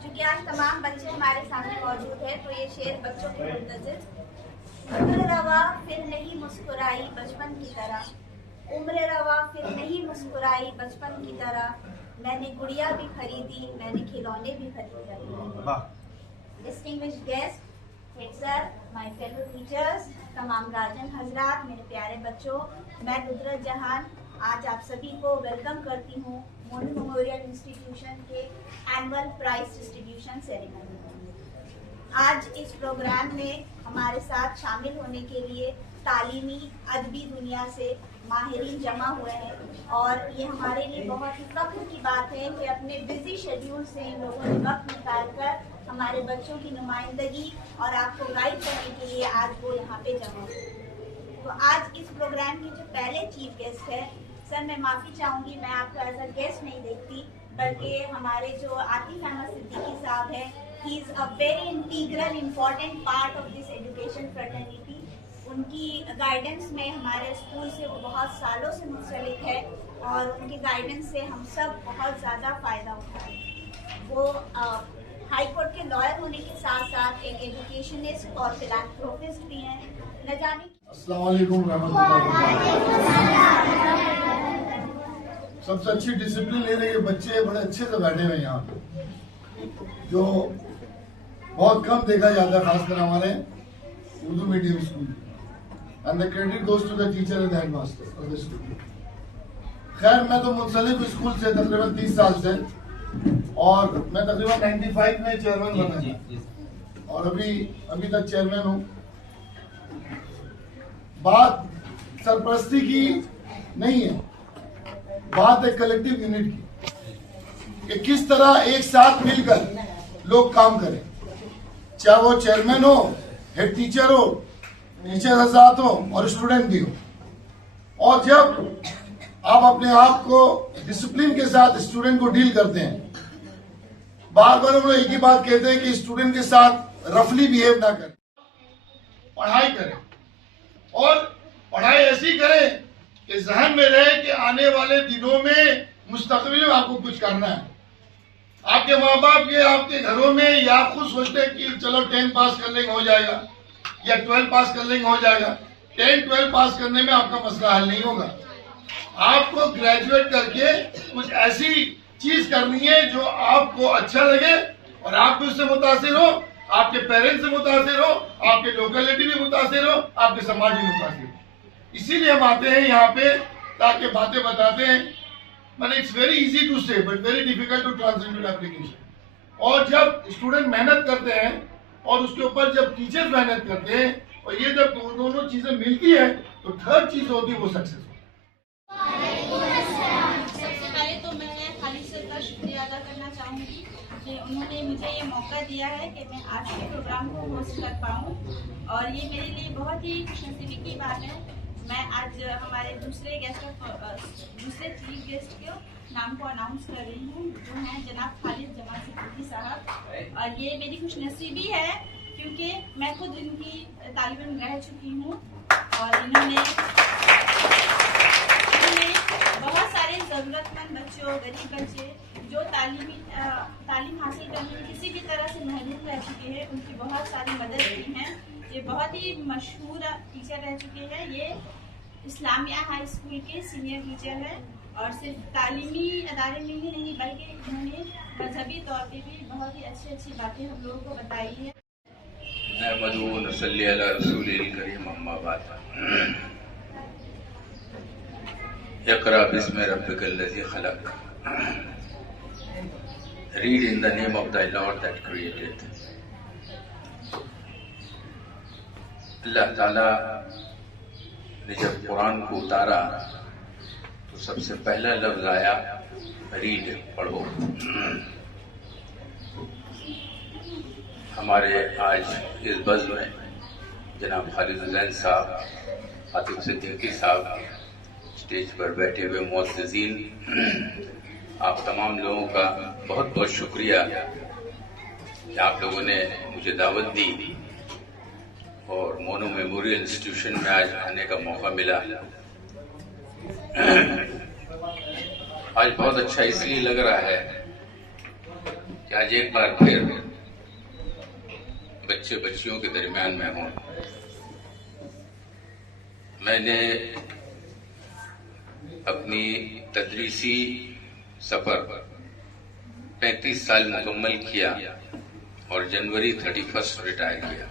क्योंकि आज तमाम बच्चे हमारे सामने मौजूद है, तो ये शेर बच्चों के मुंतज़िर। उम्र रवा फिर नहीं मुस्कुराई बचपन की तरह, उम्र रवा फिर नहीं मुस्कुराई बचपन की तरह, मैंने गुड़िया भी खरीदी, मैंने खिलौने भी खरीदे। Distinguished guest, head sir, my fellow teachers, तमाम गार्जियन हजरात, मेरे प्यारे बच्चों, मैं नुसरत जहान आज आप सभी को वेलकम करती हूँ मोनू मेमोरियल इंस्टीट्यूशन के एनुअल प्राइज डिस्ट्रीब्यूशन सेरेमनी में। आज इस प्रोग्राम में हमारे साथ शामिल होने के लिए तालीमी अदबी दुनिया से माहिरीन जमा हुए हैं और ये हमारे लिए बहुत ही फख्र की बात है कि अपने बिजी शेड्यूल से इन लोगों ने वक्त निकालकर हमारे बच्चों की नुमाइंदगी और आपको गाइड करने के लिए आज वो यहाँ पे जमा हुए। तो आज इस प्रोग्राम के जो पहले चीफ गेस्ट है, सर मैं माफ़ी चाहूँगी, मैं आपको एज अ गेस्ट नहीं देखती, बल्कि हमारे जो आतिफ अहमद सिद्दीकी साहब हैं, he is a very integral important part of this education fraternity. उनकी गाइडेंस में हमारे स्कूल से वो बहुत सालों से मुंसलिक है और उनकी गाइडेंस से हम सब बहुत ज़्यादा फ़ायदा उठाते हैं। वो हाई कोर्ट के लॉयर होने के साथ साथ एक एजुकेशनिस्ट और फिलैंथ्रोपिस्ट भी हैं। न जाने अस्सलाम वालेकुम सबसे अच्छी डिसिप्लिन ले रहे बच्चे बड़े अच्छे से बैठे हुए यहाँ पे, जो बहुत कम देखा जाता है, खासकर हमारे Urdu medium school. And the credit goes to the teacher and headmaster of the school. खैर मैं तो मुंसलिक स्कूल से तकरीबन 30 साल से, और मैं तकरीबन 95 में चेयरमैन बना था और अभी तक चेयरमैन हूँ। बात सरपरस्ती की नहीं है, बात है कलेक्टिव यूनिट की, कि किस तरह एक साथ मिलकर लोग काम करें, चाहे वो चेयरमैन हो, हेड टीचर हो, टीचर हज़रात हो और स्टूडेंट भी हो। और जब आप अपने आप को डिसिप्लिन के साथ स्टूडेंट को डील करते हैं, बार बार हम लोग एक ही बात कहते हैं कि स्टूडेंट के साथ रफली बिहेव ना करें, पढ़ाई करें और पढ़ाई ऐसी करें कि जहन में रहे कि आने वाले दिनों में मुस्तकबिल में आपको कुछ करना है। आपके माँ बाप ये आपके घरों में या आप खुद सोचते हैं कि चलो 10 पास कर लेंगे हो जाएगा या 12 पास कर लेंगे हो जाएगा। 10-12 पास करने में आपका मसला हल नहीं होगा। आपको ग्रेजुएट करके कुछ ऐसी चीज करनी है जो आपको अच्छा लगे और आप भी उससे मुतासिर हो, आपके पेरेंट्स से मुतासिर हो, आपके लोकेलिटी भी मुतासिर हो, आपके समाज भी मुतासिर हो। इसीलिए हम आते हैं यहाँ पे ताकि बातें बताते हैं। मैंने it's very easy to say but very difficult to translate to application. और जब स्टूडेंट मेहनत करते हैं और उसके ऊपर जब टीचर्स मेहनत करते हैं और ये जब दोनों चीजें मिलती है तो थर्ड चीज होती है वो सक्सेस। सबसे पहले तो मैं खालिद सर का शुक्रिया अदा करना चाहूँगी कि उन्होंने मुझे ये मौका दिया है कि मैं आज के प्रोग्राम को होस्ट कर पाऊँ, और ये मेरे लिए बहुत ही खुशनसीबी की बात है। मैं आज हमारे दूसरे चीफ गेस्ट के नाम को अनाउंस कर रही हूँ, जो हैं जनाब खालिद जमा सिद्दीकी साहब। और ये मेरी खुशनसीबी है क्योंकि मैं खुद इनकी तालिबन रह चुकी हूँ और इन्होंने बहुत सारे ज़रूरतमंद बच्चों, गरीब बच्चे जो तालीम हासिल करने में किसी भी तरह से महरूम रह चुके हैं, उनकी बहुत सारी मदद की है। ये बहुत ही मशहूर टीचर रह चुके हैं। ये इस्लामिया हाई स्कूल के सीनियर टीचर हैं और सिर्फ तालीमी अदारे में ही नहीं बल्कि इन्होंने मजहबी तौर पे भी बहुत ही अच्छी बातें हम लोगों को बताई है। Iqra बिस्मि रब्बिकल्लज़ी खलक़। Read in the name of thy Lord that created. अल्लाह ताला ने जब कुरान को उतारा तो सबसे पहला लफ्ज आया रीड, पढ़ो। हमारे आज इस बज़्म में जनाब खालिद हुसैन साहब, आतिफ सिद्दीकी साहब, स्टेज पर बैठे हुए मुअज़्ज़िज़ीन, आप तमाम लोगों का बहुत बहुत शुक्रिया कि आप लोगों ने मुझे दावत दी और मोनू मेमोरियल इंस्टीट्यूशन में आज आने का मौका मिला। आज बहुत अच्छा इसलिए लग रहा है कि आज एक बार फिर बच्चे बच्चियों के दरमियान में हूं। मैंने अपनी तदरीसी सफर 35 साल मुकम्मल किया और जनवरी 31 रिटायर किया।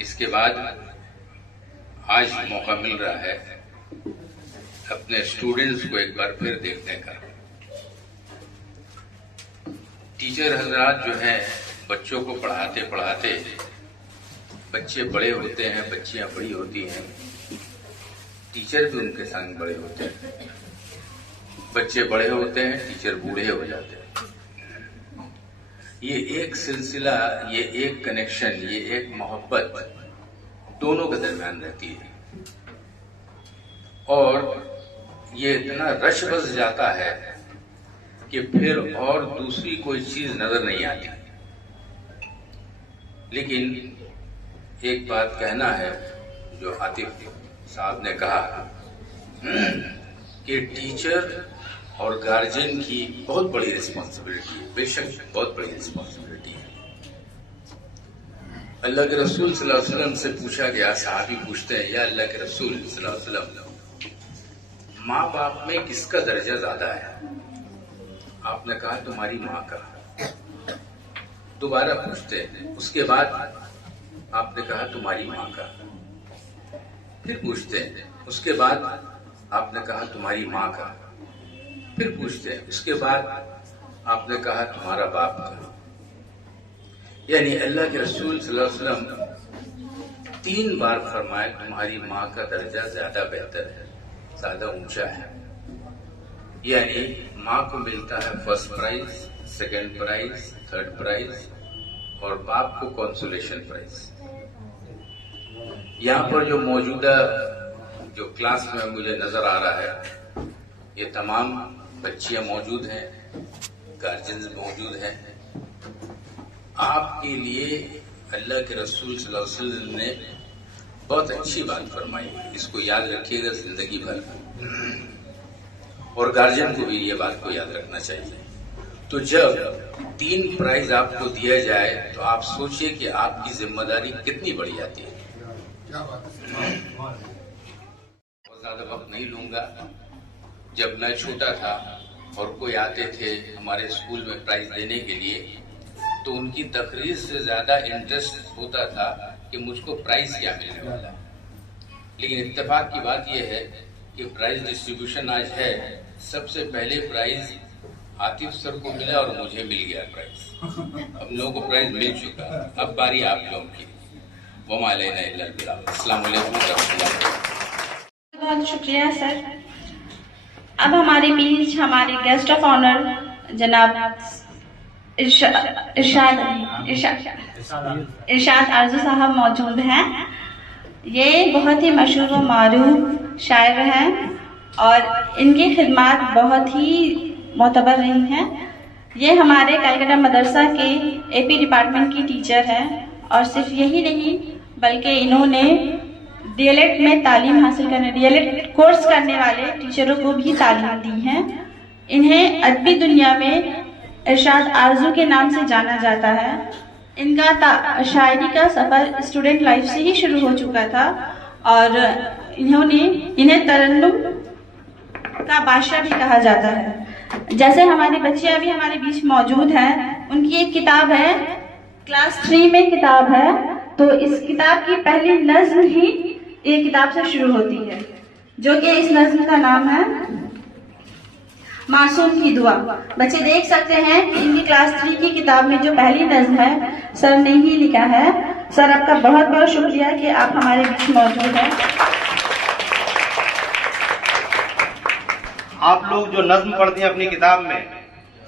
इसके बाद आज मौका मिल रहा है अपने स्टूडेंट्स को एक बार फिर देखने का। टीचर हजरात जो हैं, बच्चों को पढ़ाते पढ़ाते बच्चे बड़े होते हैं, बच्चियां बड़ी होती हैं, टीचर भी उनके संग बड़े होते हैं। बच्चे बड़े होते हैं, टीचर बूढ़े हो जाते हैं। ये एक सिलसिला, ये एक कनेक्शन, ये एक मोहब्बत दोनों के दरमियान रहती है और ये इतना रश बस जाता है कि फिर और दूसरी कोई चीज नजर नहीं आती। लेकिन एक बात कहना है जो आतिफ साहब ने कहा कि टीचर और गार्जियन की बहुत बड़ी रिस्पॉन्सिबिलिटी है। बेशक बहुत बड़ी रिस्पॉन्सिबिलिटी है। अल्लाह के रसूल सल्लल्लाहु अलैहि वसल्लम से पूछा गया, सहाबी पूछते हैं, या अल्लाह के रसूल सल्लल्लाहु अलैहि वसल्लम, माँ बाप में किसका दर्जा ज्यादा है? आपने कहा तुम्हारी माँ का। दोबारा पूछते हैं, उसके बाद आपने कहा तुम्हारी माँ का। फिर पूछते हैं, उसके बाद आपने कहा तुम्हारी माँ का। फिर पूछते हैं, उसके बाद आपने कहा तुम्हारा बाप का। यानी अल्लाह के रसूल सल्लल्लाहु अलैहि वसल्लम 3 बार फरमाए तुम्हारी माँ का दर्जा ज्यादा बेहतर है, ज्यादा ऊंचा है। यानी माँ को मिलता है first prize, second prize, third prize और बाप को कंसोलेशन प्राइज। यहाँ पर जो मौजूदा जो क्लास में मुझे नजर आ रहा है, ये तमाम बच्चियां मौजूद हैं, गार्जियंस मौजूद हैं। आपके लिए अल्लाह के रसूल सल्लल्लाहु अलैहि वसल्लम ने बहुत अच्छी बात फरमाई है, इसको याद रखिएगा जिंदगी भर, और गार्जियन को भी ये बात को याद रखना चाहिए। तो जब 3 प्राइज आपको दिया जाए तो आप सोचिए कि आपकी जिम्मेदारी कितनी बड़ी आती है। बहुत ज्यादा वक्त नहीं लूंगा। जब मैं छोटा था और कोई आते थे हमारे स्कूल में प्राइज देने के लिए, तो उनकी तकरीर से ज्यादा इंटरेस्ट होता था कि मुझको प्राइज क्या मिलने वाला। लेकिन इत्तेफाक की बात यह है कि प्राइज डिस्ट्रीब्यूशन आज है। सबसे पहले प्राइज आतिफ सर को मिला और मुझे मिल गया प्राइज। अब लोगों को प्राइज मिल चुका, अब बारी आप लोगों की। वमा अलैना इल्ला अल बलाग। अस्सलाम वालेकुम व रहमतुल्लाह। बहुत शुक्रिया सर। अब हमारे बीच हमारे गेस्ट ऑफ ऑनर जनाब इरशाद आरजू साहब मौजूद हैं। ये बहुत ही मशहूर व मारूफ शायर हैं और इनकी खिदमत बहुत ही मोतबर रही हैं। ये हमारे कलकत्ता मदरसा के एपी डिपार्टमेंट की टीचर हैं और सिर्फ यही नहीं बल्कि इन्होंने डीएलएड में तालीम हासिल करने, डीएलएड कोर्स करने वाले टीचरों को भी तालीम दी है। इन्हें अदबी दुनिया में इरशाद आरजू के नाम से जाना जाता है। इनका शायरी का सफ़र स्टूडेंट लाइफ से ही शुरू हो चुका था और इन्हें तरन्नुम का बादशाह भी कहा जाता है। जैसे हमारी बच्चियां भी हमारे बीच मौजूद हैं, उनकी एक किताब है, क्लास 3 में किताब है, तो इस किताब की पहली नज्म ही एक किताब से शुरू होती है, जो कि इस नज्म का नाम है मासूम की दुआ। बच्चे देख सकते हैं कि इनकी क्लास 3 की किताब में जो पहली नज्म है सर ने ही लिखा है। सर आपका बहुत बहुत शुक्रिया कि आप हमारे बीच मौजूद हैं। आप लोग जो नज्म पढ़ती हैं अपनी किताब में,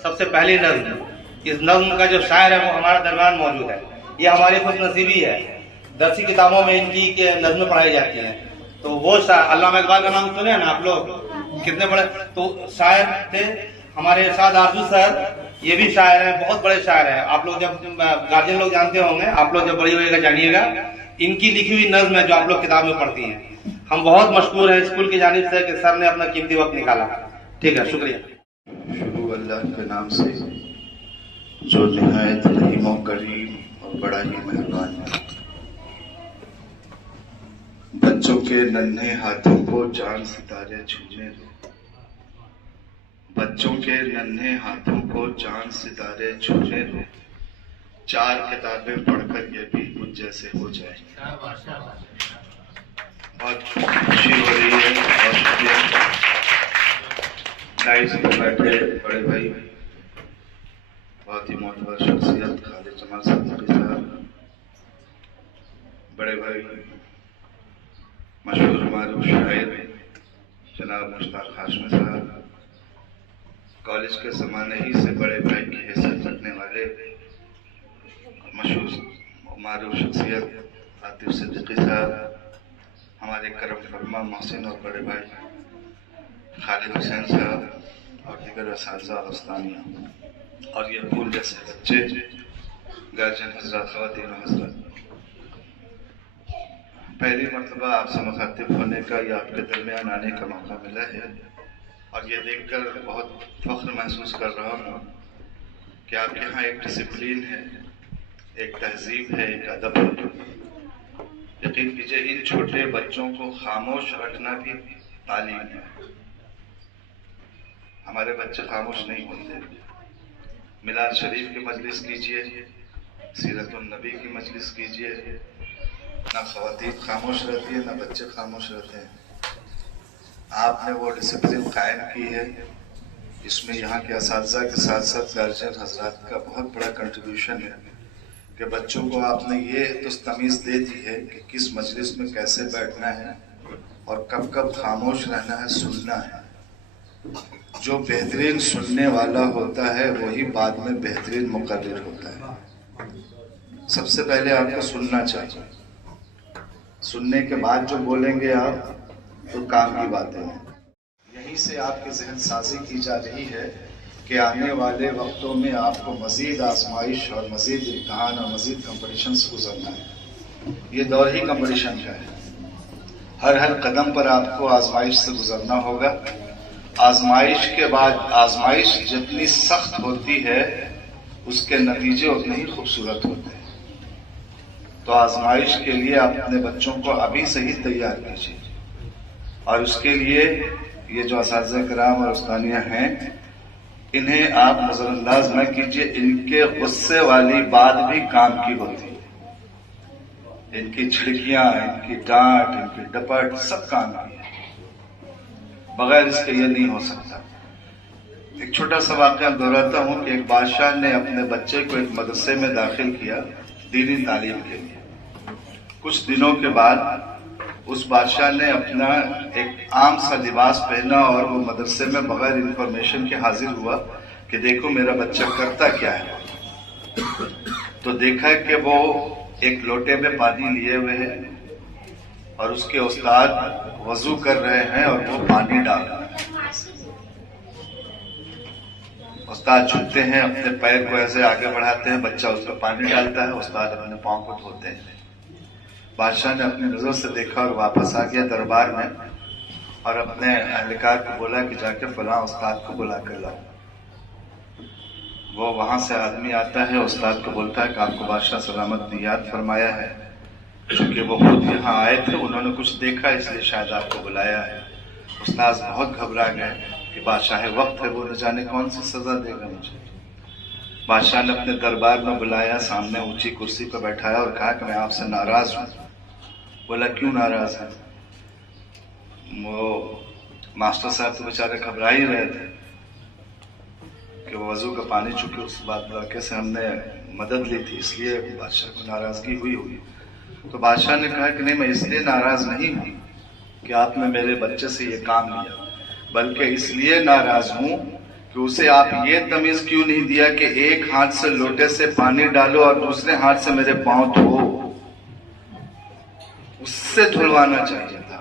सबसे पहली नज्म, इस नज्म का जो शायर है वो हमारे दरमियान मौजूद है। ये हमारी खुशनसीबी है। दरसी किताबों में इनकी नज्में पढ़ाई जाती हैं। तो वो शायर, अल्लामा इकबाल का नाम सुने ना आप लोग, कितने बड़े तो शायर थे हमारे इरशाद आरजू सर। ये भी शायर हैं, बहुत बड़े शायर हैं। आप लोग जब गार्जियन लोग जानते होंगे, आप लोग जब बड़ी होइएगा जानिएगा। इनकी लिखी हुई नज्म है जो आप लोग किताब में पढ़ती हैं। हम बहुत मशहूर हैं स्कूल की जानिब से कि सर ने अपना कीमती वक्त निकाला। ठीक है, शुक्रिया। शुरू अल्लाह के नाम से जो निहायत रहीम और करीम और बड़ा ही मेहरबान है। बच्चों के नन्हे हाथों को चांद सितारे छूने दो, बच्चों के नन्हे हाथों को चांद सितारे छूने दो, 4 किताबें पढ़कर ये भी मुझ जैसे हो जाए। बहुत खुशी हो रही है, बहुत शुक्रिया। डाइस पर बैठे बड़े भाई, बहुत ही मोहतर शख्सियत खालिद जमाल साहब, बड़े भाई मशहूर मारूफ शायर जनाब मुश्ताक हाशमी साहब, कॉलेज के ज़माने ही से बड़े भाई की हैसियत रखने वाले मशहूर मारूफ शख्सियत आतिफ सिद्दीकी साहब, हमारे करम फरमा मोहसिन और बड़े भाई खालिद हुसैन साहब और दीगर असातिज़ा और उस्तानिया और ये फूल जैसे बच्चे, गार्जियन हजरत, ख़वातीन हजरत, पहली मरतबा आपसे मुखातिब होने का या आपके दरमियान आने का मौका मिला है और ये देखकर बहुत फख्र महसूस कर रहा हूँ कि आपके यहाँ एक डिसिप्लिन है, एक तहजीब है, एक अदब है। यकीन कीजिए इन छोटे बच्चों को खामोश रखना भी तालीम है। हमारे बच्चे खामोश नहीं होते। मिलाद शरीफ की मजलिस कीजिए, सीरतुन नबी की मजलिस कीजिए, ना ख़वातीन खामोश रहती है ना बच्चे खामोश रहते हैं। आपने वो डिसिप्लिन कायम की है, इसमें यहाँ के असातिज़ा के साथ साथ गार्जियन हजरात का बहुत बड़ा कंट्रीब्यूशन है कि बच्चों को आपने ये तो तमीज़ दे दी है कि किस मजलिस में कैसे बैठना है और कब कब खामोश रहना है, सुनना है। जो बेहतरीन सुनने वाला होता है वही बाद में बेहतरीन मुकर्रिर होता है। सबसे पहले आपको सुनना चाहिए, सुनने के बाद जो बोलेंगे आप तो काम की बातें हैं। यहीं से आपकी जहन साजी की जा रही है कि आने वाले वक्तों में आपको मजीद आजमाइश और मजीद इम्तहान और मजीद कंपटीशन से गुजरना है। ये दौर ही कंपटीशन का है। हर कदम पर आपको आजमाइश से गुजरना होगा। आजमाइश के बाद आजमाइश जितनी सख्त होती है उसके नतीजे उतने ही खूबसूरत होते हैं। तो आजमाइश के लिए आप अपने बच्चों को अभी से ही तैयार कीजिए और उसके लिए ये जो असातिज़ा किराम और उस्तानिया हैं इन्हें आप नजरअंदाज न कीजिए। इनके गुस्से वाली बात भी काम की होती है, इनकी छिड़कियां, इनकी डांट, इनकी डपट सब काम की है, बगैर इसके ये नहीं हो सकता। एक छोटा सा वाक़या दोहराता हूं कि एक बादशाह ने अपने बच्चे को एक मदरसे में दाखिल किया दीनी तालीम के लिए। कुछ दिनों के बाद उस बादशाह ने अपना एक आम सा लिबास पहना और वो मदरसे में बगैर इंफॉर्मेशन के हाजिर हुआ कि देखो मेरा बच्चा करता क्या है। तो देखा कि वो एक लोटे में पानी लिए हुए है और उसके उस्ताद वजू कर रहे हैं और वो पानी डाल रहे हैं। उस्ताद झुकते हैं, अपने पैर को ऐसे आगे बढ़ाते हैं, बच्चा उस पर पानी डालता है, उस्ताद अपने पाँव को धोते हैं। बादशाह ने अपनी नजर से देखा और वापस आ गया दरबार में और अपने अहलकार को बोला कि जाके फलां उस्ताद को बुला कर लाओ। वो वहां से आदमी आता है, उस्ताद को बोलता है कि आपको बादशाह सलामत नियात फरमाया है, क्योंकि वो खुद यहाँ आए थे, उन्होंने कुछ देखा इसलिए शायद आपको बुलाया है। उस्ताद बहुत घबरा गए कि बादशाह वक्त है, वो न जाने कौन सी सजा देगा मुझे। बादशाह ने अपने दरबार में बुलाया, सामने ऊंची कुर्सी पर बैठाया और कहा कि मैं आपसे नाराज हूं। बोला क्यों नाराज है? वो मास्टर साहब तो बेचारे घबरा ही रहे थे कि वो वजू का पानी, चुके उस बात लड़के से हमने मदद ली थी इसलिए बादशाह को नाराजगी हुई। तो बादशाह ने कहा कि नहीं, मैं इसलिए नाराज नहीं हूं कि आपने मेरे बच्चे से ये काम लिया, बल्कि इसलिए नाराज हूं कि उसे आप ये तमीज क्यों नहीं दिया कि एक हाथ से लोटे से पानी डालो और दूसरे हाथ से मेरे पांव धो। उससे धुलवाना चाहिए था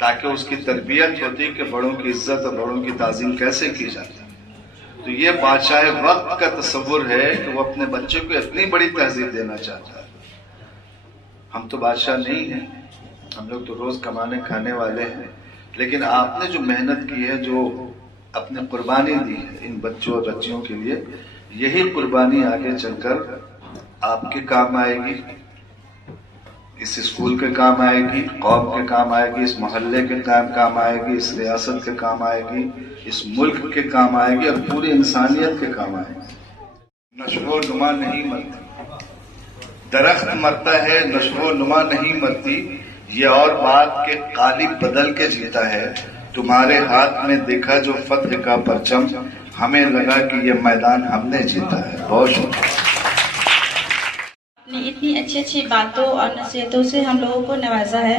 ताकि उसकी तरबियत होती कि बड़ों की इज्जत और बड़ों की ताजीम कैसे की जाती। तो ये बादशाह वक्त का तस्वुर है कि वो अपने बच्चे को इतनी बड़ी तहजीब देना चाहता है। हम तो बादशाह नहीं हैं, हम लोग तो रोज कमाने खाने वाले हैं, लेकिन आपने जो मेहनत की है, जो अपने कुर्बानी दी है इन बच्चों और बच्चियों के लिए, यही कुर्बानी आगे चलकर आपके काम आएगी, इस स्कूल के काम आएगी, कौम के काम आएगी, इस मोहल्ले के काम आएगी, इस रियासत के काम आएगी, इस मुल्क के काम आएगी और पूरी इंसानियत के काम आएगी। नशो नुमा नहीं मरती, दरख्त मरता है, नशो नुमा नहीं मरती। ये और बात के कालिब बदल के जीता है। तुम्हारे हाथ में देखा जो फतह का परचम, हमें लगा कि ये मैदान हमने जीता है। बहुत शुक्रिया। ने इतनी अच्छी अच्छी बातों और नसीहतों से हम लोगों को नवाजा है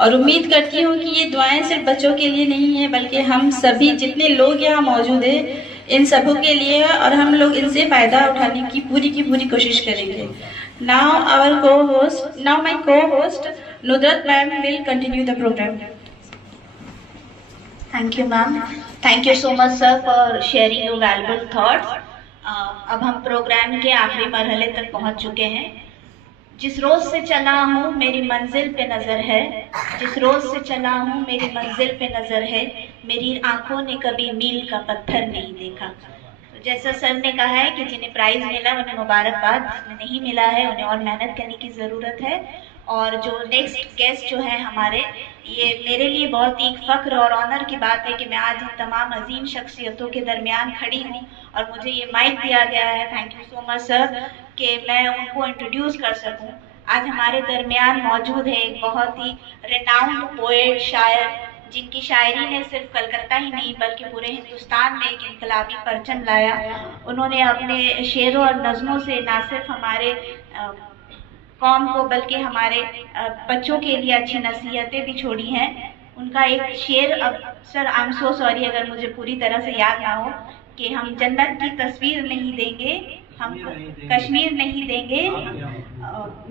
और उम्मीद करती हूँ कि ये दुआएं सिर्फ बच्चों के लिए नहीं है बल्कि हम सभी जितने लोग यहाँ मौजूद हैं इन सबों के लिए है और हम लोग इनसे फायदा उठाने की पूरी कोशिश करेंगे। Now my co-host Nudrat ma'am will continue the programme. Thank you ma'am, thank you so much sir for sharing your valuable thoughts. अब हम प्रोग्राम के आखिरी मरहले तक पहुंच चुके हैं। जिस रोज से चला हूँ मेरी मंजिल पे नजर है, जिस रोज से चला हूँ मेरी मंजिल पे नजर है, मेरी आंखों ने कभी मील का पत्थर नहीं देखा। तो जैसा सर ने कहा है कि जिन्हें प्राइज मिला उन्हें मुबारकबाद, जिन्हें नहीं मिला है उन्हें और मेहनत करने की ज़रूरत है। और जो नेक्स्ट गेस्ट जो है हमारे, ये मेरे लिए बहुत ही फख्र और ऑनर की बात है कि मैं आज इन तमाम अजीम शख्सियतों के दरमियान खड़ी हूँ और मुझे ये माइक दिया गया है। Thank you so much sir कि मैं उनको इंट्रोड्यूस कर सकूं। आज हमारे दरमियान मौजूद है एक बहुत ही रिनाउंड पोएट, शायर, जिनकी शायरी ने सिर्फ कलकत्ता ही नहीं बल्कि पूरे हिंदुस्तान में एक इनकलाबी परचम लाया। उन्होंने अपने शेरों और नज़मों से ना सिर्फ हमारे कौम को बल्कि हमारे बच्चों के लिए अच्छी नसीहतें भी छोड़ी हैं। उनका एक शेर, अब sir I am so sorry अगर मुझे पूरी तरह से याद ना हो, कि हम जन्नत की तस्वीर नहीं देंगे, हम कश्मीर नहीं देंगे।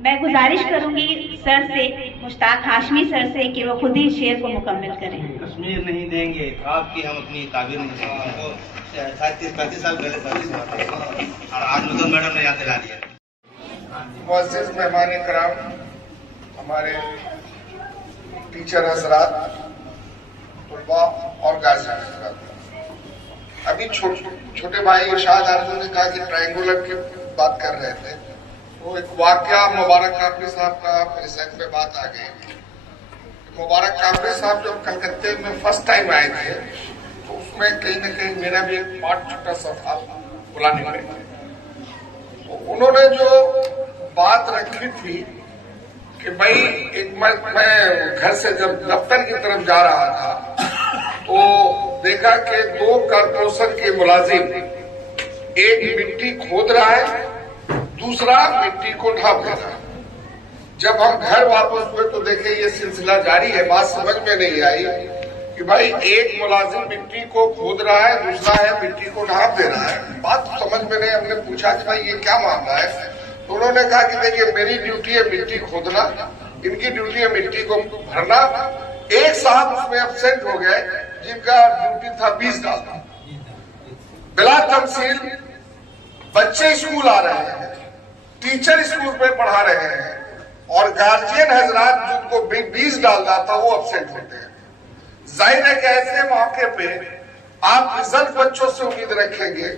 मैं गुजारिश करूंगी सर से, मुश्ताक हाशमी सर से, कि वो खुद ही शेर को मुकम्मल करें। कश्मीर नहीं देंगे, आपकी हम अपनी ताबीर नहीं देंगे। तो 35 साल पहले और आज मुझे मैडम ने याद दिला दिया। मुअज़्ज़िज़ मेहमान कराम, हमारे टीचर हजरात, तुलबा और गाजी हजरात, अभी छोटे भाई इरशाद आरज़ू ने कहा कि ट्रायंगुलर की बात कर रहे थे, तो एक वाकया मुबारक काफरी साहब का मेरे जहन में बात आ गई। मुबारक काफरी साहब जब कलकत्ते में फर्स्ट टाइम आए थे तो उसमें कहीं न कहीं मेरा भी एक पार्ट छोटा सा था बुलाने में। तो उन्होंने जो बात रखी थी कि भाई एक मैं घर से जब दफ्तर की तरफ जा रहा था तो देखा कि 2 कारपोरेशन के मुलाजिम, एक मिट्टी खोद रहा है, दूसरा मिट्टी को ढांप रहा है। जब हम घर वापस हुए तो देखे ये सिलसिला जारी है। बात समझ में नहीं आई कि भाई एक मुलाजिम मिट्टी को खोद रहा है, दूसरा है मिट्टी को ढांप दे रहा है। बात समझ में नहीं। हमने पूछा कि भाई ये क्या मामला है, तो उन्होंने कहा कि देखिए मेरी ड्यूटी है मिट्टी खोदना, इनकी ड्यूटी है मिट्टी को भरना। एक साहब उसमें एब्सेंट हो गए जिनका ड्यूटी था 20 डालना। बिला तमसील बच्चे स्कूल आ रहे हैं, टीचर स्कूल में पढ़ा रहे हैं और गार्जियन हजरात जिनको 20 डालना था वो एब्सेंट होते हैं। जाहिर है कि ऐसे मौके पे आप रिजल्ट बच्चों से उम्मीद रखेंगे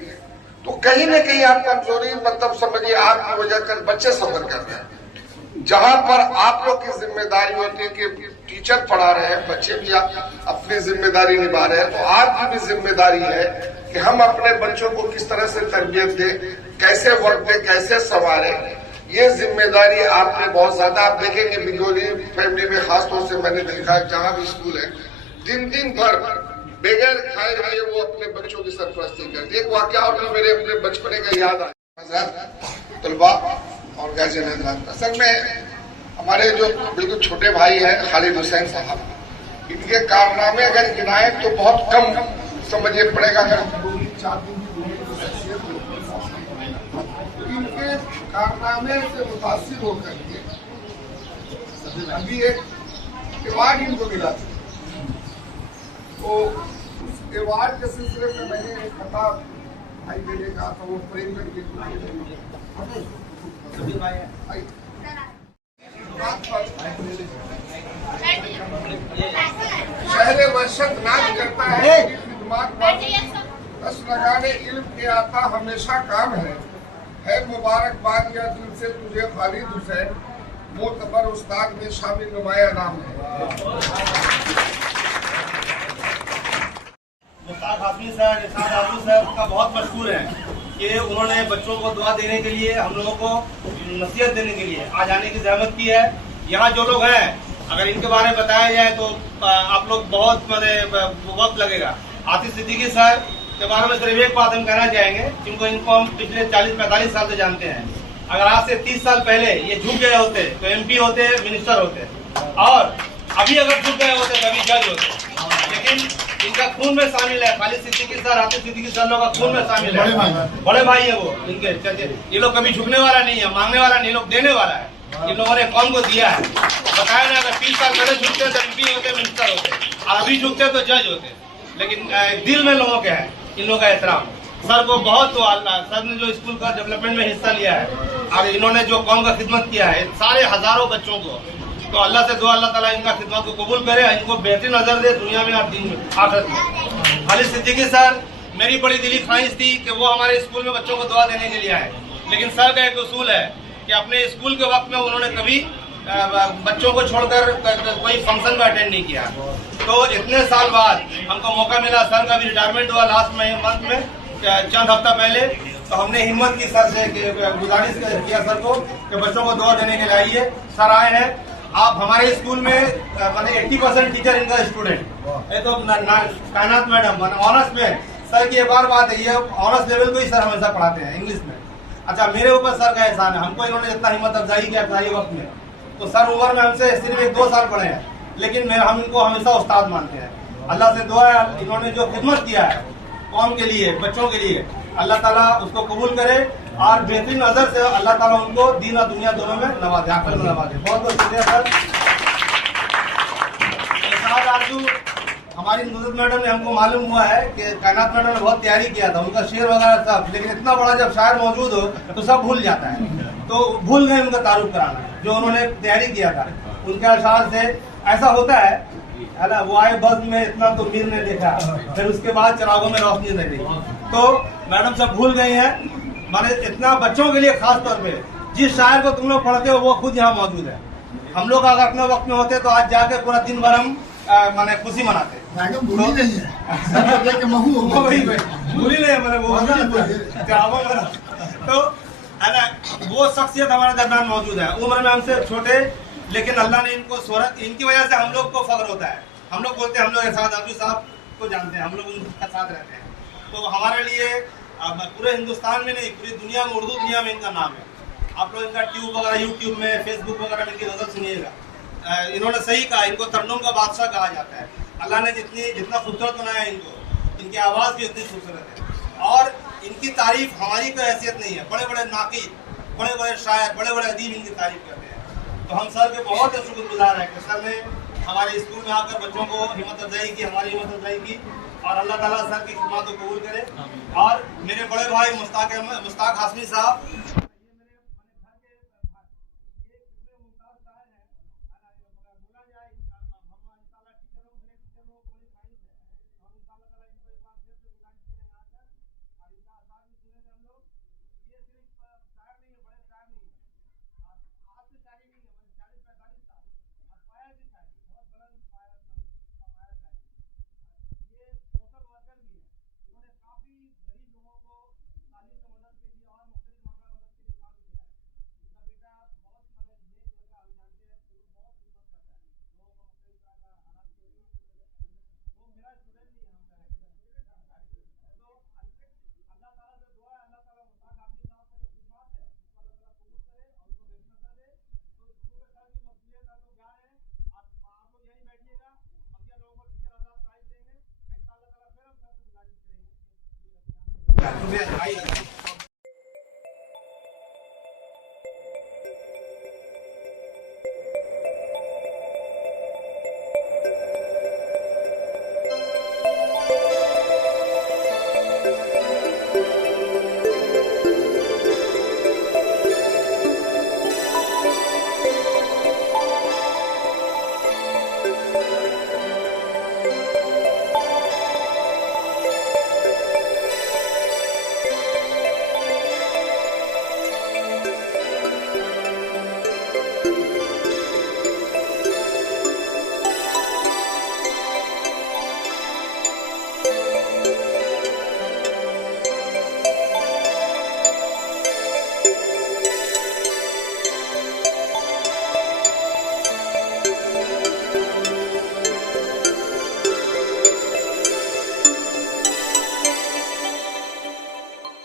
तो कहीं न कहीं आप कमजोरी, मतलब समझिए आपकी वजह कर बच्चे सफर कर रहे हैं। जहां पर आप लोग की जिम्मेदारी होती है कि टीचर पढ़ा रहे हैं, बच्चे भी अपनी जिम्मेदारी निभा रहे हैं, तो आपकी भी जिम्मेदारी है कि हम अपने बच्चों को किस तरह से तरबियत दें, कैसे वक्त दें, कैसे संवारें। ये जिम्मेदारी आप में बहुत ज्यादा। आप देखेंगे बिगोली फैमिली में खासतौर से मैंने देखा जहां भी स्कूल है, दिन भर बगैर खाए खाए वो अपने बच्चों की सरपरस्ती करते। एक वाकया और मेरे अपने बचपने का याद आया, तलबा और गार्जियन हजरात। असल में हमारे जो बिल्कुल छोटे भाई हैं खालिद हुसैन साहब, इनके कारनामे अगर गिनाए तो बहुत कम समझिए पड़ेगा। अगर 2-4 दिन की इनके कारनामे से मुतासिर होकर के अभी एक अवार्ड इनको मिला, तो उस अवार्ड के सिलसिले में मैंने एक खता भाई देने का था, वो प्रेम करके शहर वशत नाज करता है, दिमाग लगाने इल्म के आता हमेशा काम है मुबारकबाद या दिल से तुझे खालिद हुसैन मोतबर उस्ताद में शामिल नुमाया नाम है। मुश्ताक हाशमी सर, इरशाद आजमी सर का बहुत मशहूर है कि उन्होंने बच्चों को दुआ देने के लिए, हम लोगों को नसीहत देने के लिए आज आने की जहमत की है। यहाँ जो लोग हैं, अगर इनके बारे में बताया जाए तो आप लोग बहुत वक्त लगेगा। आतिफ सिद्दीकी सर के बारे में सिर्फ एक बात हम कहना चाहेंगे, जिनको इनको हम पिछले 40-45 साल से जानते हैं। अगर आज से 30 साल पहले ये झुक गए होते तो MP होते, मिनिस्टर होते, और अभी अगर झुक गए होते तो अभी जज होते। लेकिन इनका खून में शामिल है, खालिद सिद्दीकी सर, आतिफ सिद्दीकी सर लोग का खून में शामिल है। बड़े भाई है वो इनके। ये लोग कभी झुकने वाला नहीं है, मांगने वाला नहीं, लोग देने वाला है। इन लोगों ने कौम को दिया है। बताया ना, अगर 30 साल पहले झुकते तो MP होते, मिनिस्टर होते, और अभी झुकते तो जज होते। लेकिन दिल में लोगों के है इन लोगों का एहतराम। सर को बहुत सर ने जो स्कूल का डेवलपमेंट में हिस्सा लिया है और इन्होंने जो कौम का खिदमत किया है सारे हजारों बच्चों को, तो अल्लाह से दुआ अल्लाह ताला इनका खिदमत को कबूल करे, इनको बेहतरीन नजर दे दुनिया में और दीन में, आखिरत में। खालिद सिद्दीकी सर, मेरी बड़ी दिली ख्वाहिश थी कि वो हमारे स्कूल में बच्चों को दुआ देने के लिए आए, लेकिन सर का एक उसूल है कि अपने स्कूल के वक्त में उन्होंने कभी बच्चों को छोड़कर कोई फंक्शन में अटेंड नहीं किया। तो इतने साल बाद हमको मौका मिला, सर का भी रिटायरमेंट हुआ लास्ट मंथ में चंद हफ्ता पहले, तो हमने हिम्मत की सर से गुजारिश किया सर को कि बच्चों को दुआ देने के लिए आइए। सर आए हैं। आप हमारे स्कूल में 80% टीचर इनका स्टूडेंट है। तो कायनात मैडम ऑनर्स में सर की एक बार बात है, ये ऑनर्स लेवल को ही सर हमेशा पढ़ाते हैं इंग्लिश में। अच्छा, मेरे ऊपर सर का एहसान है, हमको इन्होंने जितना हिम्मत अफजाई किया पढ़ाई वक्त में, तो सर उम्र में हमसे सिर्फ 1-2 साल पढ़े हैं, लेकिन हम इनको हमेशा उस्ताद मानते हैं। अल्लाह से दुआ है, इन्होंने जो खिदमत किया है कौम के लिए, बच्चों के लिए, अल्लाह ताला उसको कबूल करे और बेहतरीन नजर से अल्लाह ताला उनको दीन और दुनिया दोनों में नवाजे, आखिर में नवाजे। बहुत बहुत शुक्रिया सर। इरशाद आरजू, हमारी नुसरत मैडम ने, हमको मालूम हुआ है कि कायनात मैडम ने बहुत तैयारी किया था, उनका शेर वगैरह सब, लेकिन इतना बड़ा जब शायर मौजूद हो तो सब भूल जाता है। तो भूल गए उनका तारुफ कराना जो उन्होंने तैयारी किया था। उनके अशार से ऐसा होता है ना, वो आए बस में इतना तो मीर ने देखा, फिर उसके बाद चिरागों में रोशनी नहीं देखी। तो मैडम सब भूल गई हैं। माने इतना बच्चों के लिए खास तौर पे जिस शायर को तुम लोग पढ़ते हो वो खुद यहाँ मौजूद है। हम लोग अगर अपने वक्त में होते तो आज जाके पूरा दिन भर हम माने खुशी मनाते। भूली नहीं है, भूली नहीं है, तो है ना, वो शख्सियत हमारे दरमियान मौजूद है। उम्र में हमसे छोटे, लेकिन अल्लाह ने इनको शोहरत, इनकी वजह से हम लोग को फख्र होता है। हम लोग बोलते हैं, हम लोग इरशाद आजमी साहब को जानते हैं, हम लोग उनके साथ रहते हैं। तो हमारे लिए पूरे हिंदुस्तान में नहीं, पूरी दुनिया में, उर्दू दुनिया में इनका नाम है। आप लोग इनका ट्यूब वगैरह, यूट्यूब में, फेसबुक वगैरह में इनकी नजर सुनिएगा। इन्होंने सही कहा, इनको तरन्नुम का बादशाह कहा जाता है। अल्लाह ने जितना खूबसूरत बनाया इनको, इनकी आवाज़ भी उतनी खूबसूरत है। और इनकी तारीफ हमारी कोई हैसियत नहीं है। बड़े बड़े नाक़िद, बड़े बड़े शायर, बड़े बड़े अदीब इनकी तारीफ करते हैं। तो हम सर के बहुत शुक्रगुजार हैं कि सर ने हमारे स्कूल में आकर बच्चों को हिम्मत अफजाई की, हमारी हिम्मत अफजाई की, और अल्लाह ताला सर की खिदमत को कबूल करे। और मेरे बड़े भाई मुश्ताक हाशमी साहब, शुक्रिया।